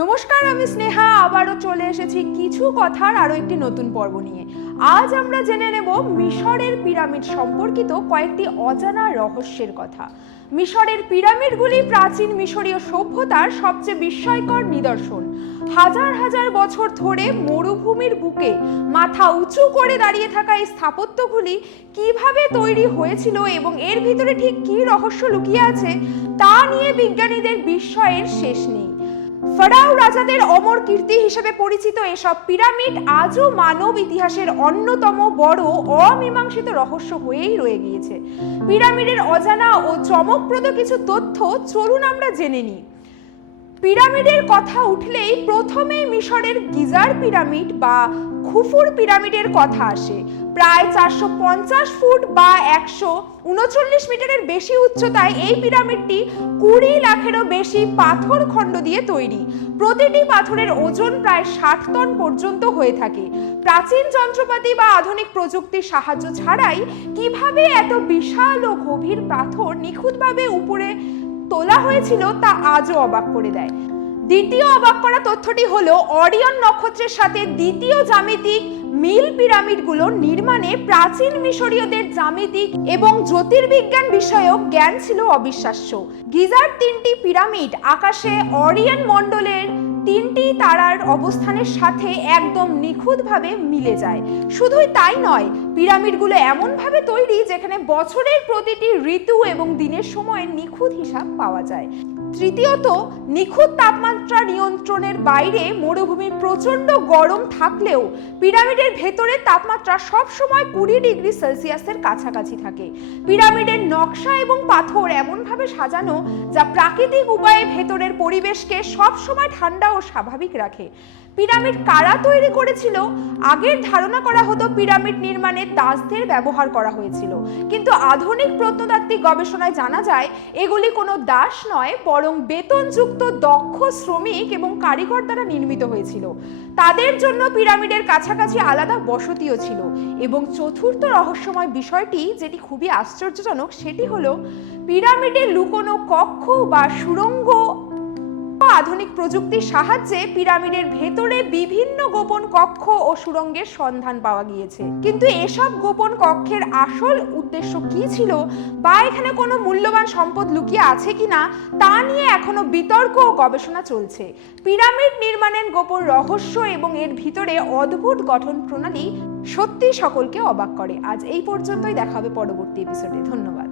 নমস্কার, আমি স্নেহা আবারও চলে এসেছি কিছু কথার আরো একটি নতুন পর্ব নিয়ে। আজ আমরা জেনে নেব মিশরের পিরামিড সম্পর্কিত কয়েকটি অজানা রহস্যের কথা। মিশরের পিরামিডগুলি প্রাচীন মিশরীয় সভ্যতার সবচেয়ে বিস্ময়কর নিদর্শন। হাজার হাজার বছর ধরে মরুভূমির বুকে মাথা উঁচু করে দাঁড়িয়ে থাকা এই স্থাপত্যগুলি কিভাবে তৈরি হয়েছিল এবং এর ভিতরে ঠিক কী রহস্য লুকিয়ে আছে তা নিয়ে বিজ্ঞানীদের বিস্ময়ের শেষ নেই। ফারাও রাজাদের অমর কীর্তি হিসেবে পরিচিত এসব পিরামিড আজও মানব ইতিহাসের অন্যতম বড় অমীমাংসিত রহস্য হয়েই রয়ে গিয়েছে। পিরামিডের অজানা ও চমকপ্রদ কিছু তথ্য চলুন আমরা জেনে নিই। পিরামিডের কথা উঠলেই প্রথমেই মিশরের গিজার পিরামিড বা খুফুর পিরামিডের কথা আসে। প্রায় 450 ফুট বা 139 মিটারের বেশি উচ্চতায় এই পিরামিডটি 20 লাখেরও বেশি পাথর খণ্ড দিয়ে তৈরি। প্রতিটি পাথরের ওজন প্রায় 60 টন পর্যন্ত হয়ে থাকে। প্রাচীন যন্ত্রপাতি বা আধুনিক প্রযুক্তির সাহায্য ছাড়াই কিভাবে এত বিশাল ও গভীর পাথর নিখুঁতভাবে উপরে তোলা হয়েছিল তা আজও অবাক করে দেয়। দ্বিতীয় অবাক করা তথ্যটি হলো অরিয়ন নক্ষত্রের সাথে দ্বিতীয় জ্যামিতিক মিল পিরামিডগুলো নির্মাণে প্রাচীন মিশরীয়দের জ্যামিতিক এবং জ্যোতির্বিজ্ঞান বিষয়ক জ্ঞান ছিল অবিশ্বাস্য। গিজার তিনটি পিরামিড আকাশে অরিয়ন মণ্ডলের তিনটি তারার অবস্থানের সাথে একদম নিখুঁতভাবে মিলে যায়। শুধুই তাই নয়, পিরামিডগুলো এমনভাবে তৈরি যেখানে বছরের প্রতিটি ঋতু এবং দিনের সময়ের নিখুঁত হিসাব পাওয়া যায়। তৃতীয়ত, নিখুঁত তাপমাত্রা নিয়ন্ত্রণের বাইরে মরুভূমির প্রচণ্ড গরম থাকলেও পিরামিডের ভেতরে তাপমাত্রা সবসময় 20 ডিগ্রি সেলসিয়াসের কাছাকাছি থাকে। পিরামিডের নকশা এবং পাথর এমনভাবে সাজানো যা প্রাকৃতিক উপায়ে ভেতরের পরিবেশকে সবসময় ঠান্ডা ও স্বাভাবিক রাখে। পিরামিড কারা তৈরি করেছিল? আগের ধারণা করা হতো পিরামিড নির্মাণে দাসদের ব্যবহার করা হয়েছিল, কিন্তু আধুনিক প্রত্নতাত্ত্বিক গবেষণায় জানা যায় এগুলি কোনো দাস নয়, বরং বেতনযুক্ত দক্ষ শ্রমিক এবং কারিগর দ্বারা নির্মিত হয়েছিল। তাদের জন্য পিরামিডের কাছাকাছি আলাদা বসতিও ছিল। এবং চতুর্থ রহস্যময় বিষয়টি, যেটি খুবই আশ্চর্যজনক, সেটি হলো পিরামিডে লুকোনো কক্ষ বা সুড়ঙ্গ। আধুনিক প্রযুক্তির সাহায্যে পিরামিডের ভেতরে বিভিন্ন গোপন কক্ষ ও সুড়ঙ্গের সন্ধান পাওয়া গিয়েছে, কিন্তু এসব গোপন কক্ষের আসল উদ্দেশ্য কি ছিল বা এখানে কোনো মূল্যবান সম্পদ লুকিয়ে আছে কিনা তা নিয়ে এখনো বিতর্ক ও গবেষণা চলছে। পিরামিড নির্মাণের গোপন রহস্য এবং এর ভিতরে অদ্ভুত গঠন প্রণালী সত্যি সকলকে অবাক করে। আজ এই পর্যন্তই, দেখা হবে পরবর্তী এপিসোডে। ধন্যবাদ।